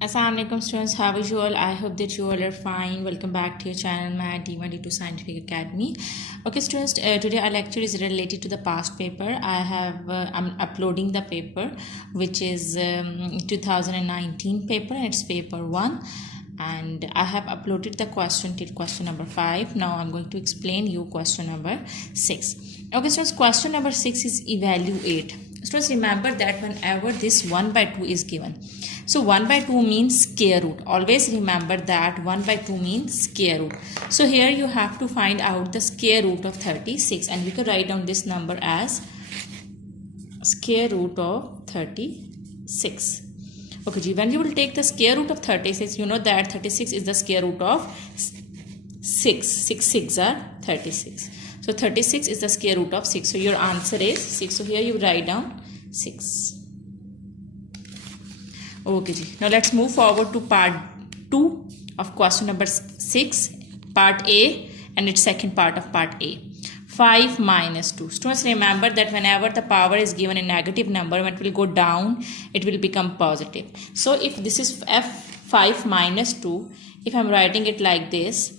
Assalamualaikum students, how is you all? I hope that you all are fine. Welcome back to your channel, my D1D2 Scientific Academy. Okay students, today our lecture is related to the past paper. I'm uploading the paper which is 2019 paper, and it's paper 1, and I have uploaded the question till question number 5. Now I'm going to explain you question number 6. Okay students, question number 6 is evaluate. Students, remember that whenever this 1 by 2 is given, so 1 by 2 means square root. Always remember that 1 by 2 means square root. So here you have to find out the square root of 36, and we can write down this number as square root of 36. Okay, when you will take the square root of 36, you know that 36 is the square root of 6. 6 6 are 36. So 36 is the square root of 6. So your answer is 6. So here you write down 6. Okay, now let's move forward to part 2 of question number 6, part A, and its second part of part A. 5 minus 2. Students, remember that whenever the power is given a negative number, when it will go down, it will become positive. So if this is f5 minus 2, if I'm writing it like this,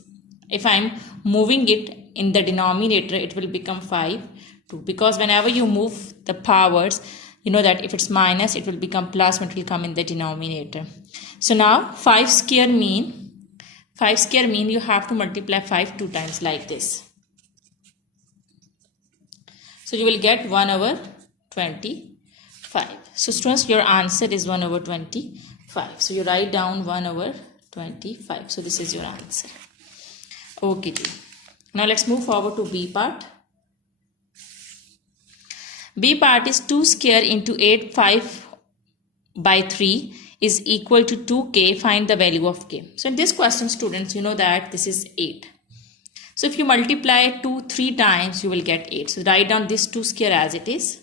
if I'm moving it in the denominator, it will become 5 2, because whenever you move the powers, you know that if it's minus, it will become plus when it will come in the denominator. So now 5 square mean you have to multiply 5 2 times like this. So you will get 1 over 25. So students, your answer is 1 over 25. So you write down 1 over 25. So this is your answer. Okay. Now let's move forward to B part. B part is 2 square into 8 5 by 3 is equal to 2k. Find the value of k. So in this question, students, you know that this is 8. So if you multiply 2 3 times, you will get 8. So write down this 2 square as it is.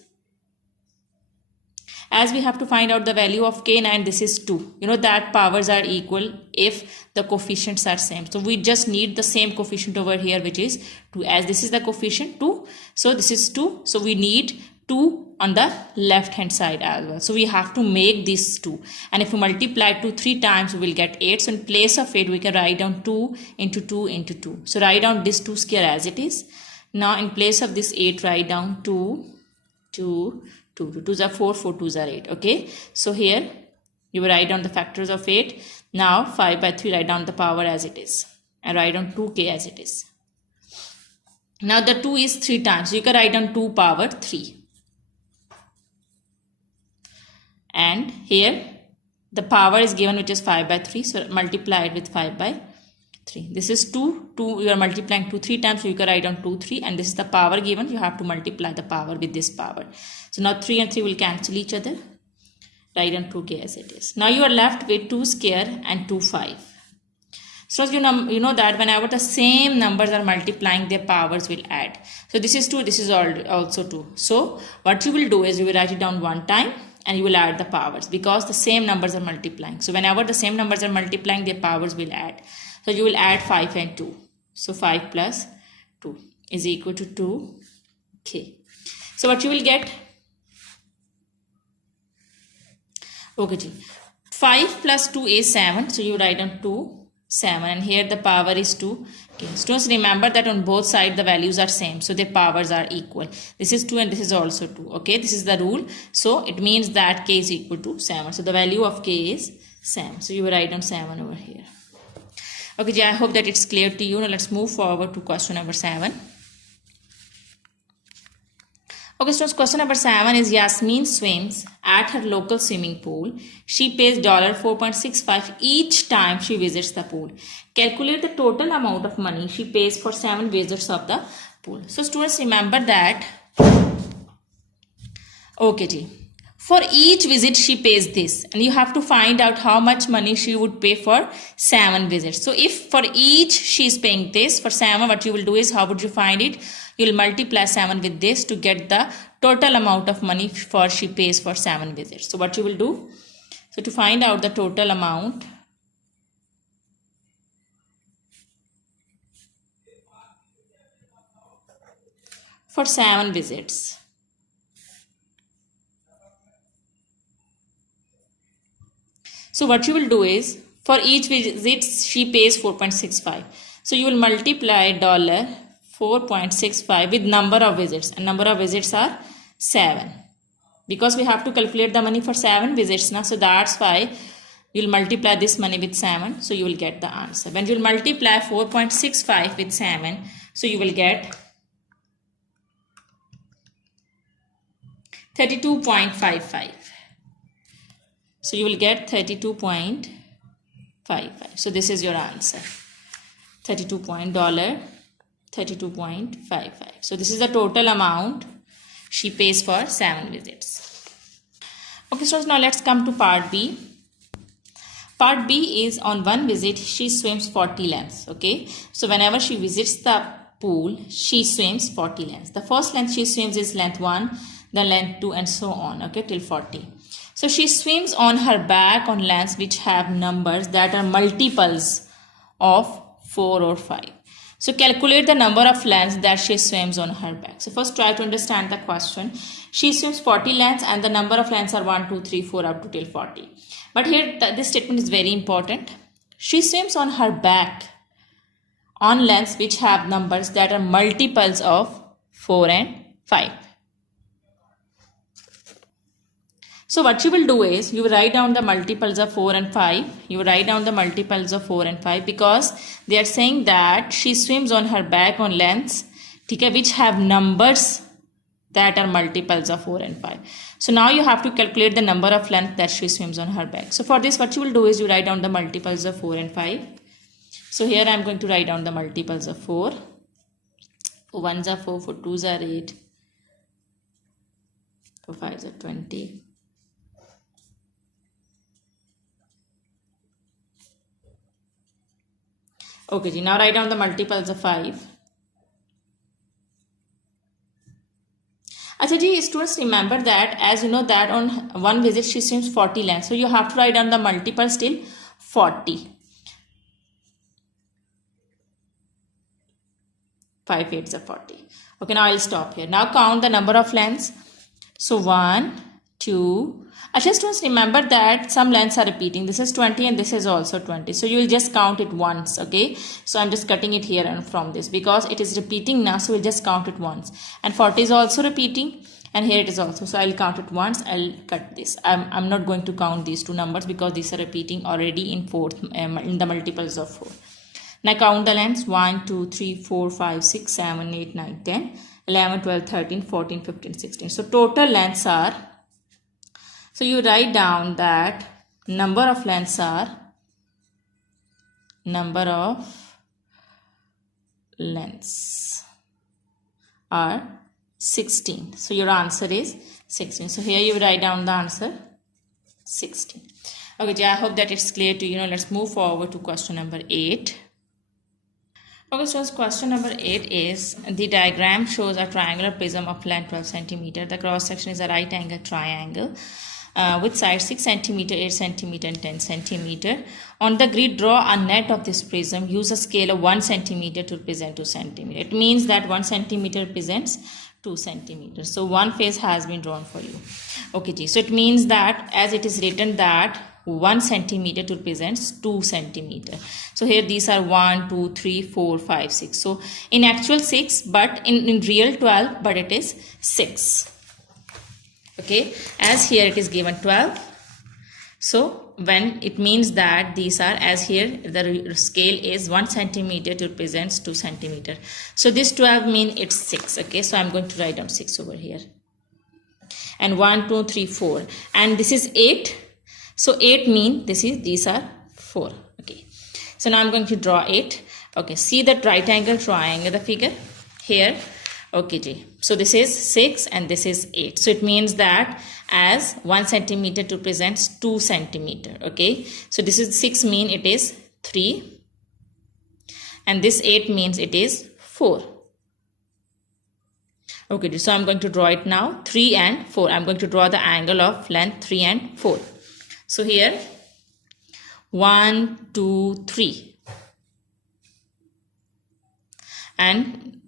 As we have to find out the value of k, and this is 2. You know that powers are equal if the coefficients are same. So we just need the same coefficient over here, which is 2. As this is the coefficient 2, so this is 2. So we need 2 on the left hand side as well. So we have to make this 2. And if we multiply 2 3 times, we will get 8. So in place of 8, we can write down 2 into 2 into 2. So write down this 2 square as it is. Now in place of this 8, write down 2, 2, 2. 2 2s are 4, 4 2s are 8. Okay. So here you will write down the factors of 8. Now 5 by 3, write down the power as it is. And write down 2k as it is. Now the 2 is 3 times. So you can write down 2 power 3. And here the power is given, which is 5 by 3. So multiply it with 5 by 3. This is 2. 2, you are multiplying 2 3 times. So you can write down 2 3. And this is the power given. You have to multiply the power with this power. So now 3 and 3 will cancel each other. Write down 2k as it is. Now you are left with 2 square and 2 5. So you know that whenever the same numbers are multiplying, their powers will add. So this is 2. This is also 2. So what you will do is you will write it down one time, and you will add the powers, because the same numbers are multiplying. So whenever the same numbers are multiplying, their powers will add. So you will add 5 and 2. So 5 plus 2 is equal to 2k. So what you will get? Okay, 5 plus 2 is 7. So you write down 2, 7, and here the power is 2. Okay. Students, remember that on both sides the values are same, so their powers are equal. This is 2 and this is also 2. Okay, this is the rule. So it means that k is equal to 7. So the value of k is 7. So you will write down 7 over here. Okay, I hope that it's clear to you. Now let's move forward to question number 7. Okay, students, question number 7 is Yasmin swims at her local swimming pool. She pays $4.65 each time she visits the pool. Calculate the total amount of money she pays for 7 visits of the pool. So students, remember that. Okay, for each visit she pays this, and you have to find out how much money she would pay for 7 visits. So if for each she is paying this, for 7, what you will do is, how would you find it? You will multiply 7 with this to get the total amount of money for she pays for 7 visits. So what you will do? So to find out the total amount for 7 visits. So what you will do is, for each visit she pays 4.65. So you will multiply $4.65 with number of visits, and number of visits are 7, because we have to calculate the money for 7 visits now. So that's why you'll multiply this money with 7. So you will get the answer. When you'll multiply 4.65 with 7, so you will get 32.55. So you will get 32.55. So this is your answer. $32.55. So this is the total amount she pays for 7 visits. Okay, so now let's come to part B. Part B is, on one visit she swims 40 lengths. Okay, so whenever she visits the pool, she swims 40 lengths. The first length she swims is length 1, then length 2, and so on, okay, till 40. So she swims on her back on lengths which have numbers that are multiples of 4 or 5. So calculate the number of lengths that she swims on her back. So first try to understand the question. She swims 40 lengths and the number of lengths are 1, 2, 3, 4 up to till 40. But here this statement is very important. She swims on her back on lengths which have numbers that are multiples of 4 and 5. So what you will do is, you will write down the multiples of 4 and 5. You will write down the multiples of 4 and 5 because they are saying that she swims on her back on lengths which have numbers that are multiples of 4 and 5. So now you have to calculate the number of length that she swims on her back. So for this, what you will do is, you write down the multiples of 4 and 5. So here I am going to write down the multiples of 4. For 1s are 4, for 2s are 8, for 5s are 20. Okay, now write down the multiples of 5. Acha students, remember that, as you know that on one visit she swims 40 lengths. So you have to write down the multiples till 40. 5 8s are 40. Okay, now I'll stop here. Now count the number of lengths. So 1, 2. Actually, students, remember that some lengths are repeating. This is 20 and this is also 20. So you will just count it once. Okay. So I'm just cutting it here and from this because it is repeating now. So we'll just count it once. And 40 is also repeating. And here it is also. So I'll count it once. I'll cut this. I'm not going to count these two numbers because these are repeating already in the multiples of 4. Now count the lengths. 1, 2, 3, 4, 5, 6, 7, 8, 9, 10, 11, 12, 13, 14, 15, 16. So total lengths are, so you write down that number of lengths are 16. So your answer is 16. So here you write down the answer 16. Okay, I hope that it's clear to you. Let's move forward to question number 8. Okay, so question number 8 is, the diagram shows a triangular prism of length 12 cm. The cross section is a right angle triangle with sides 6 cm, 8 cm, and 10 cm. On the grid, draw a net of this prism. Use a scale of 1 cm to represent 2 cm. It means that 1 cm represents 2 cm. So one face has been drawn for you. Okay, so it means that, as it is written that 1 centimeter to represents 2 centimeter. So here these are 1, 2, 3, 4, 5, 6. So in actual 6, but in real 12, but it is 6. Okay, as here it is given 12. So when it means that these are, as here the scale is 1 centimeter to represents 2 centimeter. So this 12 mean it's 6. Okay, so I'm going to write down 6 over here. And 1, 2, 3, 4. And this is 8. So 8 mean these are 4. Okay. So now I'm going to draw 8. Okay. See that right angle triangle, the figure here. Okay. So this is 6 and this is 8. So it means that as 1 centimeter to represents 2 centimeter. Okay. So this is 6 mean it is 3. And this 8 means it is 4. Okay. So I'm going to draw it now. 3 and 4. I'm going to draw the angle of length 3 and 4. So here 1, 2, 3 and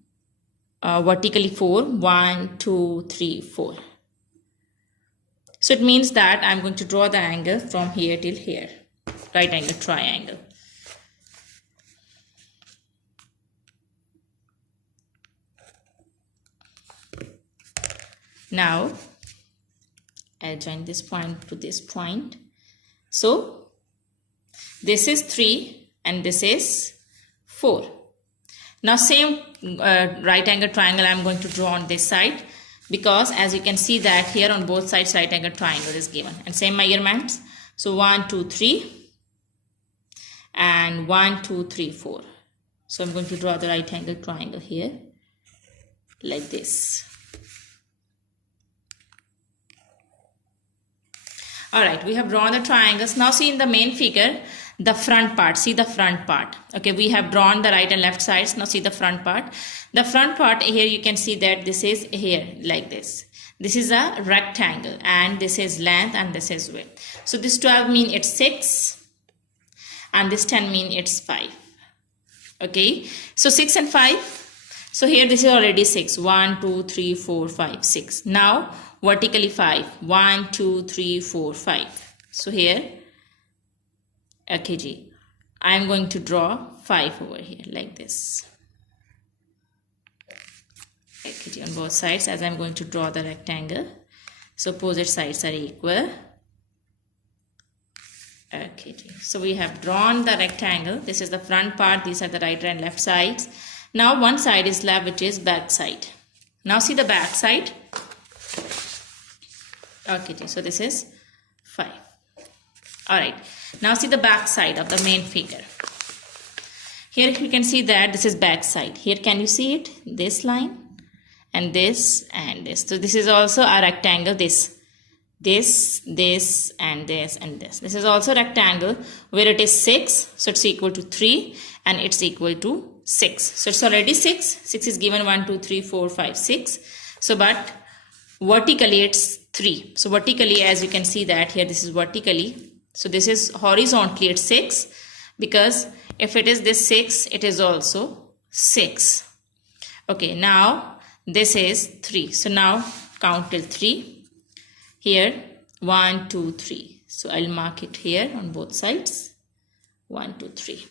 vertically 4, 1, 2, 3, 4. So it means that I'm going to draw the angle from here till here. right angle triangle. Now I'll join this point to this point. So this is 3 and this is 4. Now same right angle triangle I'm going to draw on this side, because as you can see that here on both sides right angle triangle is given, and same measurements. So 1 2 3 and 1 2 3 4. So I'm going to draw the right angle triangle here like this. Alright, we have drawn the triangles. Now see in the main figure, the front part. See the front part. Okay, we have drawn the right and left sides. Now see the front part. The front part here you can see that this is here like this. This is a rectangle and this is length and this is width. So this 12 mean it's 6 and this 10 mean it's 5. Okay, so 6 and 5. So here this is already 6. 1, 2, 3, 4, 5, 6. Now vertically 5. 1, 2, 3, 4, 5. So here, okay ji, I am going to draw 5 over here like this. Okay ji, on both sides, as I am going to draw the rectangle. So opposite sides are equal. Okay ji, so we have drawn the rectangle. This is the front part. These are the right and left sides. Now one side is left, which is back side. Now see the back side. Okay, so this is 5. Alright, now see the back side of the main figure. Here you can see that this is back side. Here can you see it? This line and this and this. So this is also a rectangle. This and this and this. This is also rectangle where it is 6. So it's equal to 3 and it's equal to 6. So it's already 6. 6 is given 1, 2, 3, 4, 5, 6. So but vertically it's 3. So vertically, as you can see that here this is vertically. So this is horizontally it's 6, because if it is this 6, it is also 6. Okay, now this is 3. So now count till 3. Here 1, 2, 3. So I'll mark it here on both sides. 1, 2, 3.